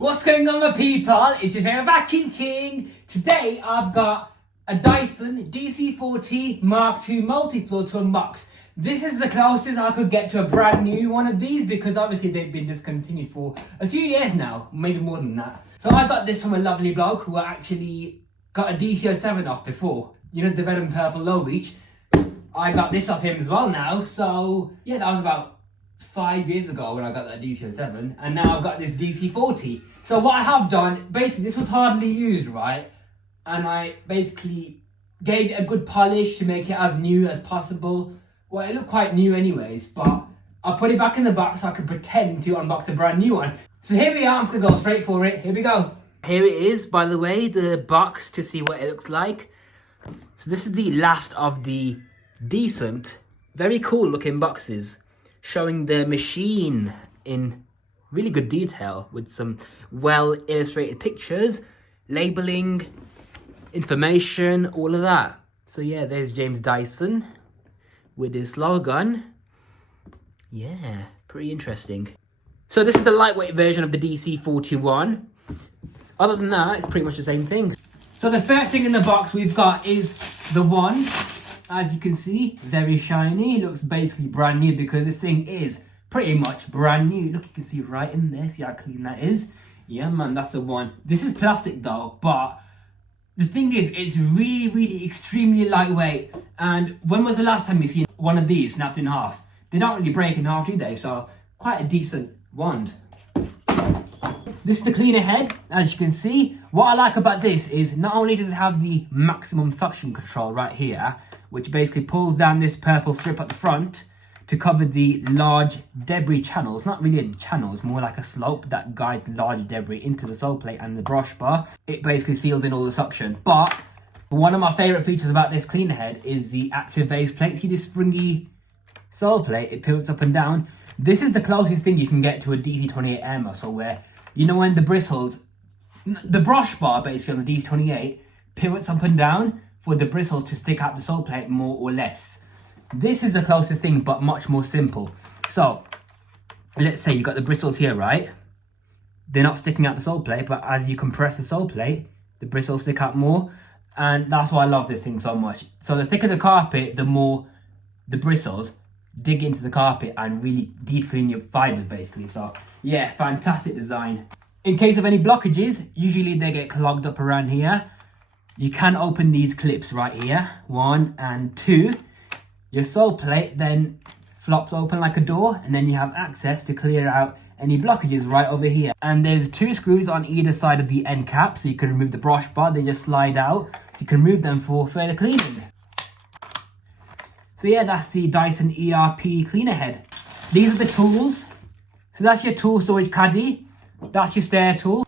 What's going on, my people? It's your favorite vacuum king. Today I've got a Dyson DC40 MK2 Multi to unbox. This is the closest I could get to a brand new one of these because obviously they've been discontinued for a few years now, maybe more than that. So I got this from a lovely bloke who actually got a DC07 off before. You know, the red and purple low reach. I got this off him as well now. So yeah, that was about 5 years ago when I got that DC07, and now I've got this DC40. So what I have done, basically this was hardly used, right? And I basically gave it a good polish to make it as new as possible. Well, it looked quite new anyways, but I put it back in the box so I could pretend to unbox a brand new one. So here we are, I'm just gonna go straight for it. Here we go. Here it is, by the way, the box to see what it looks like. So this is the last of the decent, very cool looking boxes, showing the machine in really good detail with some well illustrated pictures, labeling, information, all of that. So yeah, there's James Dyson with his slogan. Yeah, pretty interesting. So this is the lightweight version of the DC41. Other than that, it's pretty much the same thing. So the first thing in the box we've got is the wand. As you can see, very shiny. It looks basically brand new because this thing is pretty much brand new. Look, you can see right in there. See how clean that is? Yeah, man, that's the one. This is plastic though, but the thing is, it's really extremely lightweight. And when was the last time you seen one of these snapped in half? They don't really break in half, do they? So quite a decent wand. This is the cleaner head, as you can see. What I like about this is not only does it have the maximum suction control right here, which basically pulls down this purple strip at the front to cover the large debris channel. It's not really a channel, it's more like a slope that guides large debris into the sole plate and the brush bar. It basically seals in all the suction. But one of my favorite features about this cleaner head is the active base plate. See this springy sole plate? It pivots up and down. This is the closest thing you can get to a DC28M or so, where, you know, when the bristles, the brush bar basically on the DC28 pivots up and down for the bristles to stick out the sole plate more or less. This is the closest thing, but much more simple. So let's say you got the bristles here, right? They're not sticking out the sole plate, but as you compress the sole plate, the bristles stick out more. And that's why I love this thing so much. So the thicker the carpet, the more the bristles dig into the carpet and really deep clean your fibers basically. So yeah, fantastic design. In case of any blockages, usually they get clogged up around here. You can open these clips right here, 1 and 2. Your sole plate then flops open like a door, and then you have access to clear out any blockages right over here. And there's 2 screws on either side of the end cap, so you can remove the brush bar. They just slide out, so you can remove them for further cleaning. So yeah, that's the Dyson ERP cleaner head. These are the tools. So that's your tool storage caddy. That's your stair tool.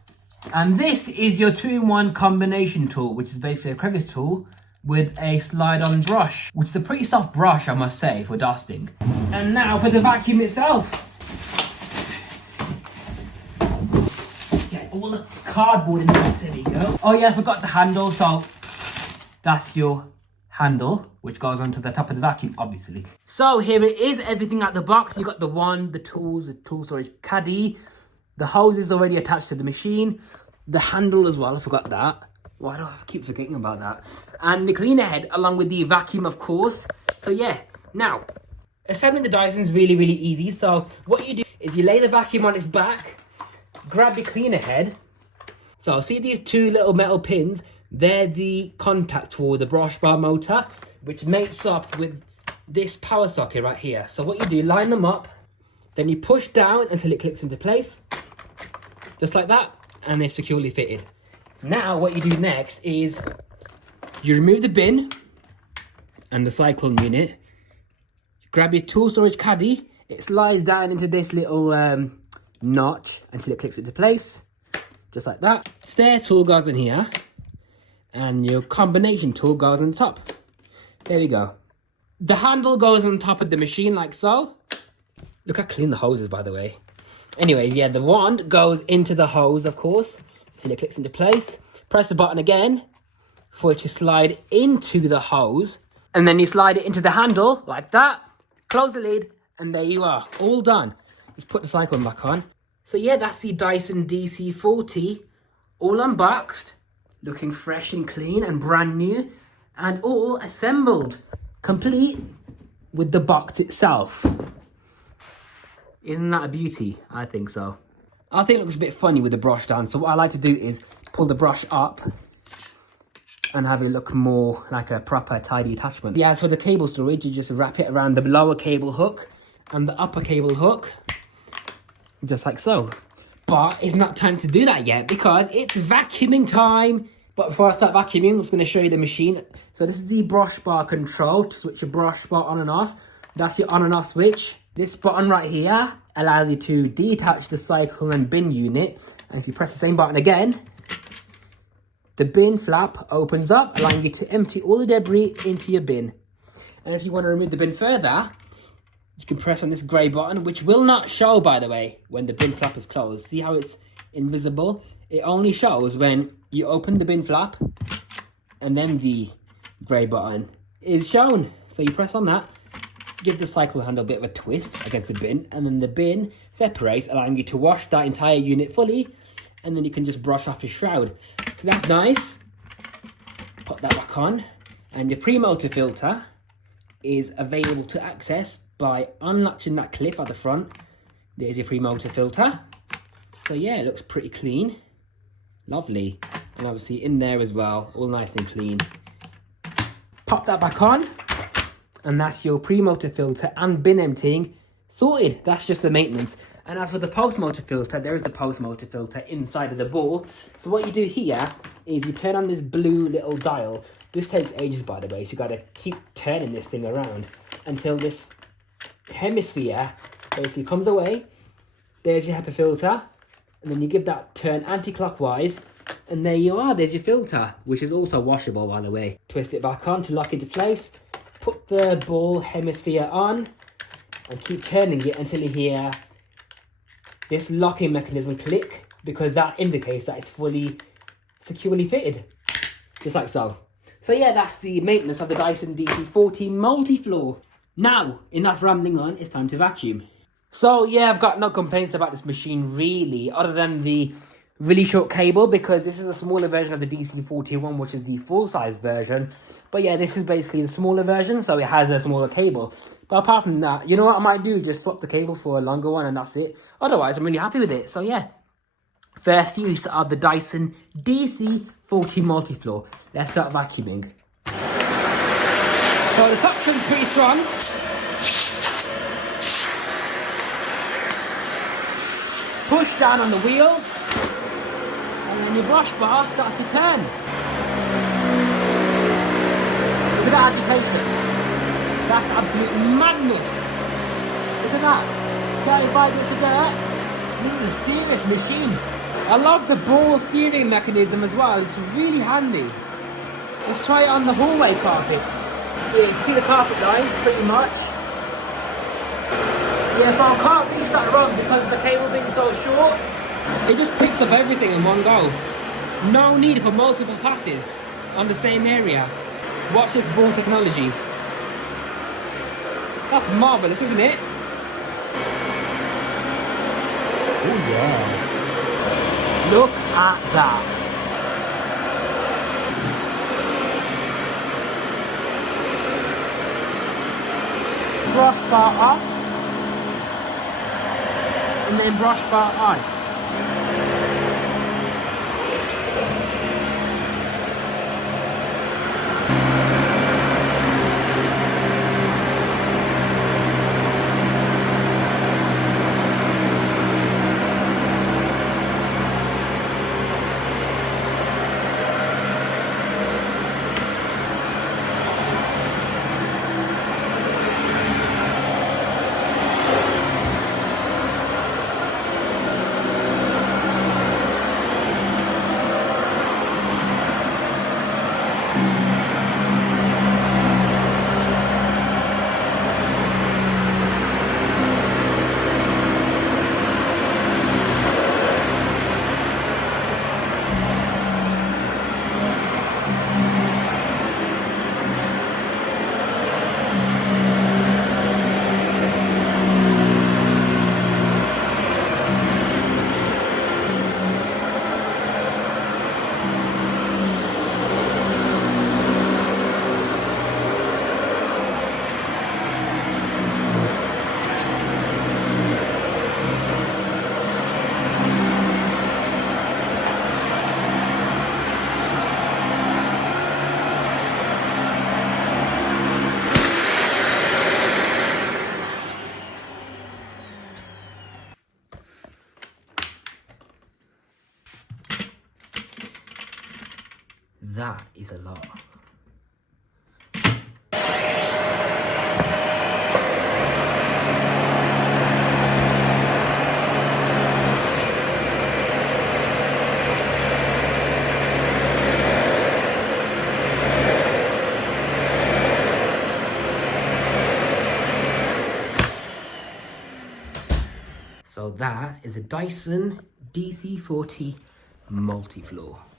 And this is your 2-in-1 combination tool, which is basically a crevice tool with a slide-on brush, which is a pretty soft brush, I must say, for dusting. And now for the vacuum itself. Get all the cardboard in the box, there we go. Oh yeah, I forgot the handle, so that's your handle, which goes onto the top of the vacuum, obviously. So here it is, everything out the box. You got the wand, the tools, the tool storage caddy, the hose is already attached to the machine, the handle as well, I forgot that. Why do I keep forgetting about that? And the cleaner head, along with the vacuum, of course. So yeah, now, assembling the Dyson is really easy. So what you do is you lay the vacuum on its back, grab your cleaner head. So see these 2 little metal pins? They're the contacts for the brush bar motor, which mates up with this power socket right here. So what you do, line them up, then you push down until it clicks into place, just like that, and they're securely fitted. Now what you do next is you remove the bin and the cyclone unit, you grab your tool storage caddy, it slides down into this little notch until it clicks into place, just like that. Stair tool goes in here, and your combination tool goes on top. There we go. The handle goes on top of the machine like so. Look how clean the hose is, by the way. Anyways, yeah, the wand goes into the hose, of course, until it clicks into place. Press the button again for it to slide into the hose. And then you slide it into the handle like that. Close the lid, and there you are, all done. Just put the cyclone back on. So yeah, that's the Dyson DC40, all unboxed, looking fresh and clean and brand new, and all assembled, complete with the box itself. Isn't that a beauty? I think so. I think it looks a bit funny with the brush down, so what I like to do is pull the brush up and have it look more like a proper tidy attachment. Yeah, as for the cable storage, you just wrap it around the lower cable hook and the upper cable hook, just like so. But it's not time to do that yet because it's vacuuming time. But before I start vacuuming, I'm just going to show you the machine. So this is the brush bar control to switch your brush bar on and off. That's your on and off switch. This button right here allows you to detach the cycle and bin unit. And if you press the same button again, the bin flap opens up, allowing you to empty all the debris into your bin. And if you want to remove the bin further, you can press on this grey button, which will not show, by the way, when the bin flap is closed. See how it's invisible? It only shows when you open the bin flap and then the grey button is shown. So you press on that, give the cycle handle a bit of a twist against the bin, and then the bin separates, allowing you to wash that entire unit fully, and then you can just brush off your shroud. So that's nice. Put that back on, and your pre-motor filter is available to access by unlatching that clip at the front. There's your pre-motor filter. So yeah, it looks pretty clean. Lovely. And obviously in there as well, all nice and clean. Pop that back on, and that's your pre-motor filter and bin emptying sorted. That's just the maintenance. And as for the post-motor filter, there is a post-motor filter inside of the ball. So what you do here is you turn on this blue little dial. This takes ages, by the way, so you got to keep turning this thing around until this hemisphere basically comes away. There's your HEPA filter, and then you give that turn anti-clockwise, and there you are. There's your filter, which is also washable, by the way. Twist it back on to lock into place. Put the ball hemisphere on and keep turning it until you hear this locking mechanism click, because that indicates that it's fully securely fitted, just like so. So yeah, that's the maintenance of the Dyson DC40 Multi-Floor. Now, enough rambling on, it's time to vacuum. So yeah, I've got no complaints about this machine really, other than the really short cable, because this is a smaller version of the DC41, which is the full-size version. But yeah, this is basically the smaller version, so it has a smaller cable. But apart from that, you know what I might do? Just swap the cable for a longer one and that's it. Otherwise, I'm really happy with it. So yeah, first use of the Dyson DC40 Multi-Floor. Let's start vacuuming. So the suction's pretty strong. Push down on the wheels, and then your brush bar starts to turn. Look at that agitation. That's absolute madness. Look at that. 35 bits of dirt. This is a serious machine. I love the ball steering mechanism as well. It's really handy. Let's try it on the hallway carpet. So you can see the carpet lines pretty much. Yeah, so I can't piece that wrong because the cable being so short, it just picks up everything in one go. No need for multiple passes on the same area. Watch this ball technology. That's marvelous, isn't it? Oh yeah. Look at that. Brush bar off, and then brush bar on. That is a lot. So that is a Dyson DC40 Multi-Floor.